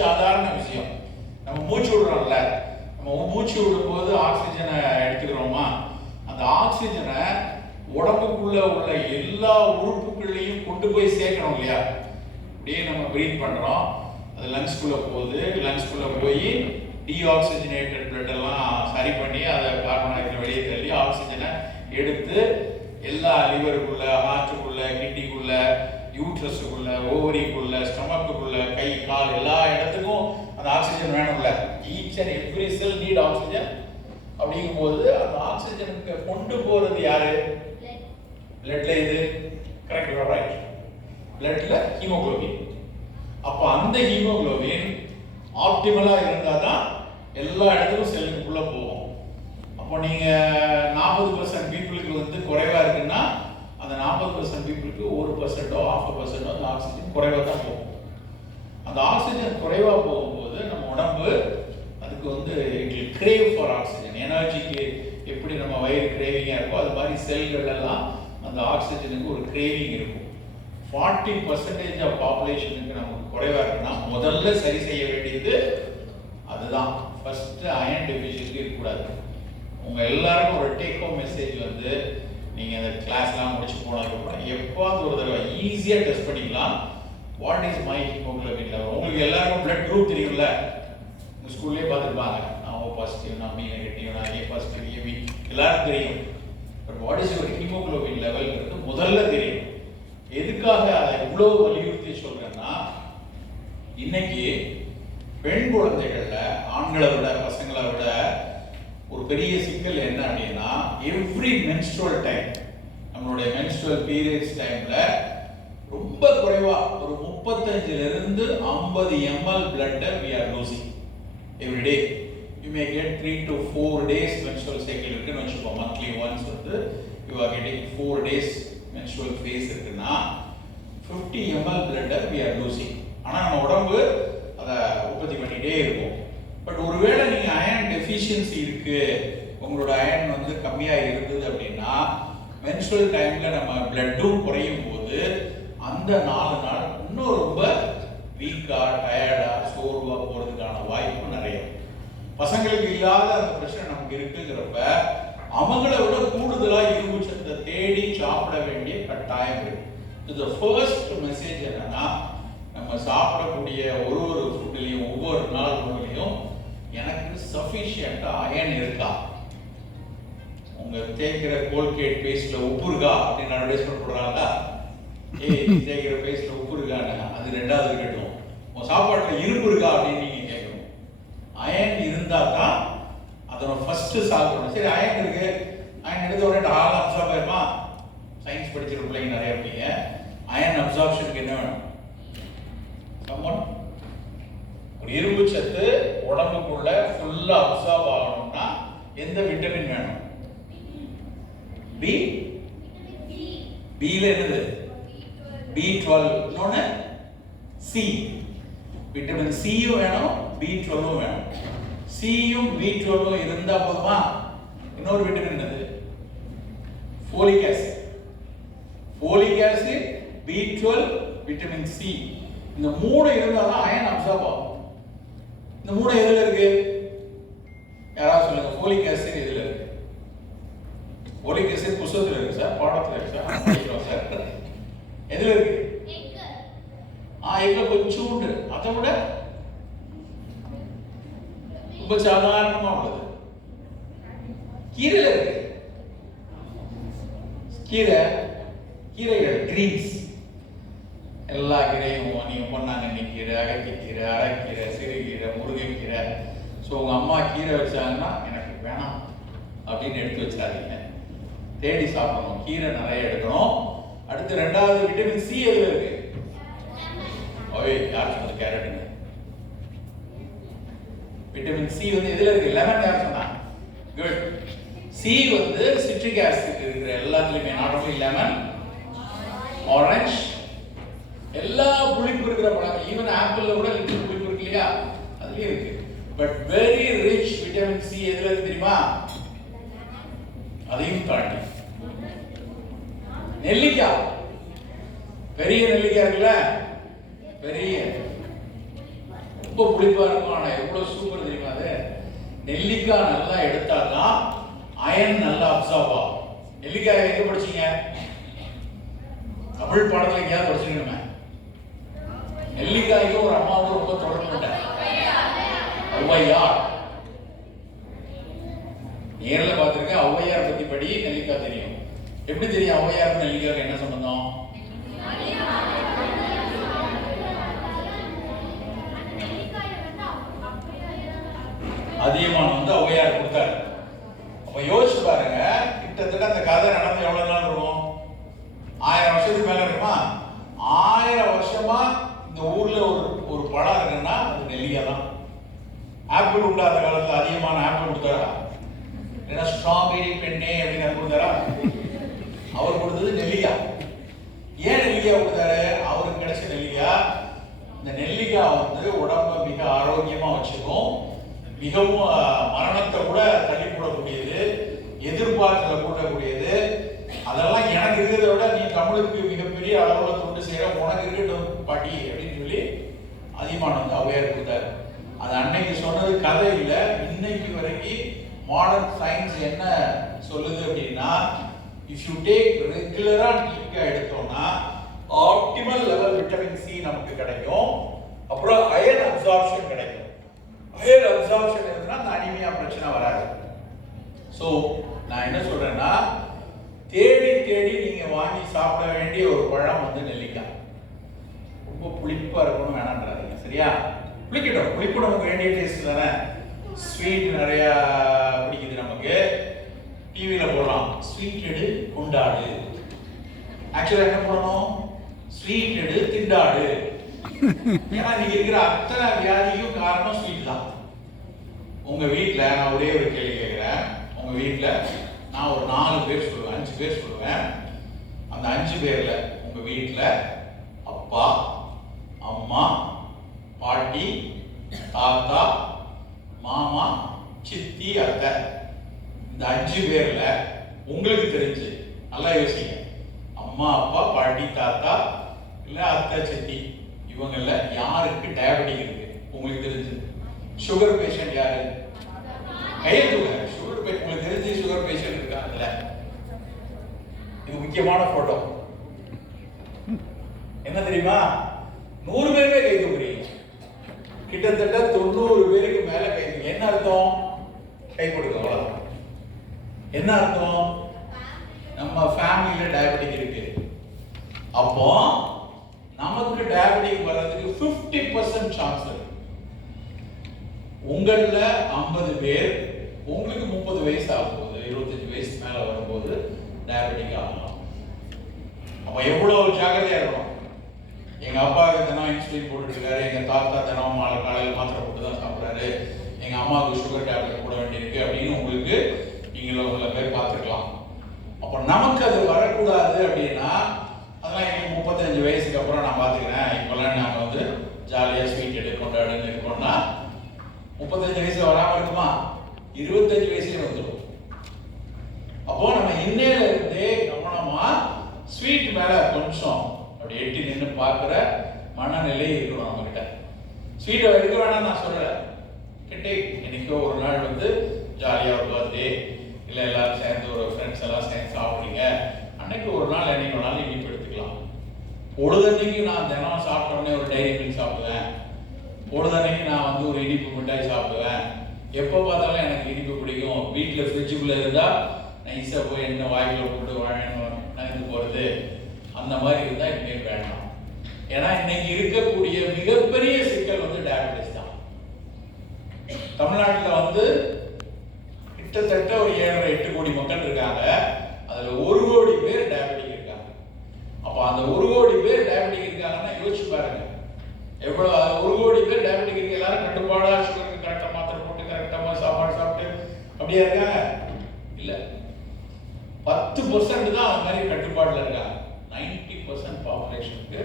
சாதாரண விஷயம். நம்ம மூச்சு விடுறோம்ல, நம்ம மூச்சு விடும்போது ஆக்சிஜனை எடுத்துக்கிறோமா, அந்த ஆக்சிஜனை உடம்புக்குள்ள உள்ள எல்லா உறுப்புகளையும் கொண்டு போய் சேர்க்கணும் இல்லையா. அப்படியே நம்ம பிரீத் பண்றோம், அது லங்ஸ்குள்ள போகுது, லங்ஸ்குள்ள போய் டீஆக்சிஜனேட்டட் பிளட் எல்லாம் சரி பண்ணி அதை கார்பன் டை ஆக்சைடை வெளியே தள்ளி ஆக்சிஜனை எடுத்து எல்லா லிவருக்குள்ள, ஹார்ட்டுக்குள்ள, கிட்னிக்குள்ள, யூட்ரஸுக்குள்ள, ஓவரிக்குள்ள, ஸ்டமக்குள்ள, கை கால் எல்லா இடத்துக்கும் அந்த ஆக்சிஜன் வேணும்ல. Each and every cell need oxygen. அப்படிங்கும்போது அந்த ஆக்சிஜனுக்கு கொண்டு போறது யாரு? பிளட்ல. இது கரெக்ட், ரைட்? பிளட்ல ஹீமோகுளோபின். அப்ப அந்த ஹீமோகுளோபின் ஆப்டிமலா இருந்தாதான் எல்லா இடத்துக்கும் செல்லுக்குள்ள போகும். அப்போ நீங்க 40% பீப்புளுக்கு வந்து குறைவா இருக்குன்னா அந்த 40% பீப்புளுக்கு 1%ஓ 0.5% அந்த ஆக்சிஜன் குறைவா தான் போகும். அந்த ஆக்சிஜன் குறைவா போகும்போது நம்ம உடம்பு அதுக்கு வந்து it will crave for oxygen. எனர்ஜிக்கு எப்படி நம்ம வயிறு கிரேவிங்கா இருக்கோ அது மாதிரி செல்கள் எல்லாம் அந்த ஆக்சிஜனுக்கு ஒரு கிரேவிங் இருக்கும். 40% ஆஃப் பாப்புலேஷனுக்கு நமக்கு குறைவா இருக்குன்னா முதல்ல சரி செய்ய வேண்டியது அதுதான். ஃபர்ஸ்ட் அயன் டெஃபிஷியன்சி இருக்கக்கூடாது. உங்க எல்லாருக்கும் ஒரு டேக் ஹோம் மெசேஜ் வந்து நீங்க அந்த கிளாஸ்லாம் முடிச்சு போனதுக்கப்புறம் எப்போது ஒரு தடவை ஈஸியாக டெஸ்ட் பண்ணிக்கலாம். What is my haemoglobin level? உங்களுக்கு எல்லாருக்கும் பிளட் குரூப் தெரியும்ல, உங்க ஸ்கூல்லேயே பார்த்துருப்பாங்க. நான் ஓ பாசிட்டிவ், நான் பி நெகட்டிவ், நான் ஏ பாசிட்டிவ், ஏபி எல்லாருக்கும் தெரியும். But what is your haemoglobin லெவல்ங்கிறது முதல்ல தெரியும். எதுக்காக அதை இவ்வளோ வலியுறுத்தி சொல்றேன்னா, இன்னைக்கு பெண் குழந்தைகள்ல ஆண்களை விட பசங்களை விட ஒரு பெரிய சிக்கல் என்ன அப்படின்னா, எவ்ரி மென்ஸ்ட்ரல் டைம், நம்மளுடைய மென்ஸ்ட்ரல் பீரியட்ஸ் டைம்ல ரொம்ப குறைவா ஒரு 35 இருந்து 50 ml blood we are losing every day. You may get 3 to 4 days menstrual cycle இருக்குன்னு வச்சுக்கோ. monthly once வந்து you are getting 4 days menstrual phase இருக்குன்னா 50 ml blood we are losing. ஆனா நம்ம உடம்பு அதை உற்பத்தி பண்ணிட்டே இருக்கும். பட் ஒருவேளை நீங்க அயன் டெஃபிஷியன்சி இருக்கு, உங்களோட அயன் வந்து கம்மியா இருந்தது அப்படின்னா மென்ஸ்ட்ரல் டைம்ல நம்ம பிளட்டும் குறையும் போது அந்த 4 நாள் இன்னும் ரொம்ப வீக்கா, டயர்டா, சோர்வா போறதுக்கான வாய்ப்பு நிறைய. பசங்களுக்கு இல்லாத அந்த பிரச்சனை நமக்கு இருக்குங்கிறப்ப அவங்கள விட கூடுதலா இரும்பு சத்தை தேடி சாப்பிட வேண்டிய கட்டாயம் இருக்கு. இது ஃபர்ஸ்ட் மெசேஜ் என்னன்னா, நம்ம சாப்பிடக்கூடிய ஒரு ஃபுட்லையும் ஒவ்வொரு நாள் உணவுலையும் எனக்கு சஃபிஷியண்டா அயன் இருக்கா? உங்க தேய்க்கிற கோல்கேட் பேஸ்ட்ல உப்பு இருக்கா அப்படின்னு அட்வர்டைஸ்மெண்ட் போடுறாங்க. தேய்க்கிற பேஸ்ட்ல உப்பு இருக்கான்னு அது ரெண்டாவது இருக்கட்டும். உங்க சாப்பாட்டுல இரும்பு இருக்கா அப்படின்னு நீங்க கேட்கணும். அயன் இருந்தா தான் அதோட ஃபர்ஸ்ட் சால்வ் பண்ணணும். சரி, அயன் இருக்கு, அயன் எடுத்த உடனே ஆள் அப்சார்ப் ஆயிருமா? சயின்ஸ் படிக்கிற பிள்ளைங்க நிறைய இருப்பீங்க. அயன் அப்சார்ப்ஷனுக்கு என்ன வேணும்? ஒரு இரும்பு சத்து உடம்புக்குள்ள ஃபுல்லா அப்சார்ப் ஆகணும்னா எந்த விட்டமின் வேணும்? பி. பில என்னது? B12. இன்னொன்னு சி. விட்டமின் சியும் வேணும், B12 வேணும். சியும் B12 இருந்தா போதுமா? இன்னொரு விட்டமின் என்னது? Folic acid. Folic acid, B12, vitamin C. இந்த 3 இருந்தாதான் அயன் அப்சார்ப் ஆகும். இந்த 3 எதுல இருக்கு? யாராவது சொல்லுங்க. ஃபோலிக் ஆசிட் எதுல இருக்கு? ஃபோலிக் ஆசிட் புத்தகத்துல இருக்கு சார், பாடத்துல இருக்கு சார், படிக்கிறோம் சார். எதுல இருக்கு? எங்க கொஞ்சோண்டு. அதை விட ரொம்ப சாதாரணமா உள்ளது கீரையில இருக்கு. கீரைகள் கிரீன்ஸ் எல்லா கீரையும் நீங்க பொன்னாங்கண்ணி கீரை, அகத்திக்கீரை, அரைக்கீரை, சிறுகீரை, முருங்கைக்கீரை. ஸோ உங்க அம்மா கீரை வச்சாங்கன்னா எனக்கு வேணாம் அப்படின்னு எடுத்து வச்சாதீங்க. தேடி சாப்பிடணும், கீரை நிறைய எடுக்கணும். அடுத்து ரெண்டாவது விட்டமின் சி எதுல இருக்கு? யார் சொன்னது? கேரட்டுங்க. விட்டமின் சி வந்து எதுல இருக்கு? லெமன். யார் சொன்னா? குட். சி வந்து சிட்ரிக் ஆசிட் இருக்கிற எல்லாத்துலயுமே, நாட் ஒன்லி லெமன், ஆரஞ்சு, எல்லா புளிப்பு இருக்கிற பழம், ஈவன் ஆப்பிள்ல கூட லிட்டில் புளிப்பு இருக்கு இல்லையா, அதுலயும் இருக்கு. But very rich vitamin C எதுல இருக்கு தெரியுமா? அதையும் தாண்டி நெல்லிக்காய், பெரிய நெல்லிக்காய் இருக்குல்ல, பெரிய ரொம்ப புளிப்பா இருக்கும். ஆனா எவ்வளவு சூப்பர் தெரியுமா அது? நெல்லிக்காய் நல்லா எடுத்தாதான் அயன் நல்லா அப்சார்ப் ஆகும். நெல்லிக்காய் எங்க படிச்சீங்க? தமிழ் பாடத்துல எங்கேயாவது படிச்சிருக்கணுமே. நெல்லிக்காய்க்கு ஒரு அம்மாவுக்கு ரொம்ப தொடர்பு உண்டு. ஔவையார் நேர்ல பார்த்திருக்கேன். ஔவையார் பத்தி படி, நெல்லிக்காய் தெரியும். எப்படி தெரியும் ஔவையாருக்கு நெல்லிக்காய்க்கு என்ன சம்பந்தம்? அதியமான் வந்து ஔவையார் கொடுத்தாரு. அப்ப யோசிச்சு பாருங்க, கிட்டத்தட்ட அந்த கதை நடந்து எவ்வளவு நாள் இருக்கும்? 1000 வருஷத்துக்கு மேல இருக்குமா? 1000 வருஷமா இந்த ஊர்ல ஒரு பழம் இருக்குன்னா அது நெல்லிக்காய் தான். ஆப்பிள் உண்டா அந்த காலத்துல? அதிகமான ஆப்பிள் கொடுத்தாரா? ஏன்னா ஸ்ட்ராபெரி பெண்ணே அப்படின்னு கொடுத்தாரா? அவர் கொடுத்தது நெல்லிக்காய். ஏன் நெல்லிக்காய் கொடுத்தாரு? அவருக்கு கிடைச்ச நெல்லிக்காய். இந்த நெல்லிக்காய் வந்து உடம்ப மிக ஆரோக்கியமா வச்சுக்கும். மிகவும் மரணத்தை கூட தள்ளி போடக்கூடியது, எதிர்பார்த்தல கூட்டக்கூடியது. அதெல்லாம் எனக்கு இருக்கிறத விட நீ தமிழுக்கு மிகப்பெரிய அளவுல தொண்டு செய்யற, உனக்கு இருக்கட்டும் பாட்டி அப்படின்னு சொல்லி அதியமான் வந்து ஔவையார் கொடுத்தாரு. அது அன்னைக்கு சொன்னது கதை இல்லை. இன்னைக்கு வரைக்கும் மாடர்ன் சயின்ஸ் என்ன சொல்லுது அப்படின்னா, இஃப் யூ டேக் ரெகுலரா நெல்லிக்காய் எடுத்தோம்னா ஆப்டிமல் லெவல் விட்டமின் சி நமக்கு கிடைக்கும். அப்புறம் அயன் அப்சார்ப்ஷன் கிடைக்கும். அயன் அப்சார்ப்ஷன் இருந்தா அந்த அனிமியா பிரச்சனை வராது. சோ நான் என்ன சொல்றேன்னா, தேடி தேடி நீங்க வாங்கி சாப்பிட வேண்டிய ஒரு பழம் வந்து நெல்லிக்காய். ரொம்ப புளிப்பா இருக்கணும் வேணான்றாங்க. சரியா? புளிக்கட்டும். புளிப்பு நமக்கு வேண்டிய டேஸ்ட் தானே. ஸ்வீட் நிறைய பிடிக்குது நமக்கு. டிவியில போடலாம், ஸ்வீட் எடு கொண்டாடு. ஆக்சுவலா என்ன பண்ணணும்? ஸ்வீட் எடு திண்டாடு. ஏன்னா நீங்க இருக்கிற அத்தனை வியாதிக்கும் காரணம் ஸ்வீட் தான். உங்க வீட்டுல நான் ஒரே ஒரு கேள்வி கேட்கிறேன். உங்க வீட்டுல நான் ஒரு 4 பேர் சொல்லுவேன், 5 பேர் சொல்லுவேன். அந்த 5 பேர்ல உங்க வீட்டுல அப்பா, அம்மா, பாட்டி, தாத்தா, மாமா, சித்தி, அத்தை, இந்த 5 பேர்ல உங்களுக்கு தெரிஞ்சு நல்லா யோசிங்க. அம்மா, அப்பா, பாட்டி, தாத்தா இல்ல அத்தை, சித்தி, இவங்கல யாருக்கு டயபெட்டிக் இருக்கு உங்களுக்கு தெரிஞ்சு? சுகர் பேஷண்ட் யாரு? கையெழுத்துங்க. சுகர் பேஷண்ட் உங்களுக்கு தெரிஞ்சு சுகர் பேஷண்ட் இருக்காங்கல்ல? இது முக்கியமான போட்டோ. என்ன தெரியுமா? 100 பேருமே கை தூக்குறீங்க. கிட்டத்தட்ட 90 பேருக்கு மேல கை தூக்குறீங்க. என்ன அர்த்தம்? கை கொடுங்க. என்ன அர்த்தம்? நம்ம ஃபேமிலியில டயபெட்டிக் இருக்கு. அப்போ நமக்கு டயபெட்டிக் வர்றதுக்கு 50% சான்ஸ் இருக்கு. உங்கள 50 பேர், உங்களுக்கு 30 வயசு ஆகும்போது, 25 வயசு மேல வரும்போது டயபெட்டிக் ஆகலாம். அப்ப எவ்வளவு ஜாக்கிரதையா இருக்கணும். எங்க அப்பாவுக்கு தினம் இன்சுலின் போட்டுட்டு இருக்காரு, எங்க தாத்தா தினம் காலையில் மாத்திரை போட்டு தான் சாப்பிடுறாரு, எங்க அம்மாவுக்கு சுகர் டேப்லெட் போட வேண்டியிருக்கு அப்படின்னு உங்களுக்கு நீங்களும் உங்களை பேர் பார்த்துக்கலாம். அப்ப நமக்கு அது வரக்கூடாது அப்படின்னா, அதெல்லாம் எனக்கு 35 வயசுக்கு அப்புறம் நான் பார்த்துக்கிறேன், இப்பெல்லாம் நாங்கள் வந்து ஜாலியாக ஸ்வீட் எடுத்து கொண்டாடுன்னு இருக்கோம்னா 35 வயசுல வராமல் இருக்குமா? 25 வயசுல வந்துடும். அப்போ நம்ம இன்னையில இருந்தே கவனமா ஸ்வீட் மேல கொஞ்சம் அப்படி எட்டி நின்று பார்க்குற மனநிலை இருக்கணும் நம்ம கிட்ட. ஸ்வீட்டை எடுக்க வேணாம் நான் சொல்றேன். கிட்டே என்னைக்கோ ஒரு நாள் வந்து ஜாலியாக ஒரு பர்த்டே இல்லை எல்லாரும் சேர்ந்து ஒரு ஃப்ரெண்ட்ஸ் எல்லாம் சேர்ந்து சாப்பிட்றீங்க, அன்னைக்கு ஒரு நாள் என்னைக்கு ஒரு நாள் இனிப்பு எடுத்துக்கலாம். பொழுதன்னைக்கு நான் தினம் சாப்பிட்டோன்னே ஒரு டைரி மில்க் சாப்பிடுவேன், பொழுதன்னைக்கு நான் வந்து ஒரு இனிப்பு மிட்டாய் சாப்பிடுவேன், எப்போ பார்த்தாலும் எனக்கு இனிப்பு பிடிக்கும், வீட்டில் ஃப்ரிட்ஜுக்குள்ளே இருந்தால் நைஸாக போய் என்ன வாய்க்குள்ள போட்டு நனைந்து போகிறது, அந்த மாதிரி இருந்தால் இனிமேல் வேண்டாம். ஏன்னா இன்னைக்கு இருக்கக்கூடிய மிகப்பெரிய சிக்கல் வந்து டயபெட்டிஸ் தான். தமிழ்நாட்டில் வந்து கிட்டத்தட்ட ஒரு 7-8 கோடி மக்கள் இருக்காங்க. அதுல 1 கோடி பேர் டயபெட்டிக் இருக்காங்க. அப்ப அந்த 1 கோடி பேர் டயபெட்டிக் இருக்காங்கன்னா யோசிச்சு பாருங்க எவ்வளவு. 1 கோடி பேர் டயபெட்டிக் இருக்கு. எல்லாரும் கட்டுப்பாடா சுகருக்கு கரெக்டா மாத்திரை போட்டு கரெக்டா சாப்பாடு சாப்பிட்டு அப்படியே இருக்காங்க? இல்ல, 10% தான் அந்த மாதிரி கட்டுப்பாடுல இருக்காங்க. 90% பாப்புலேஷனுக்கு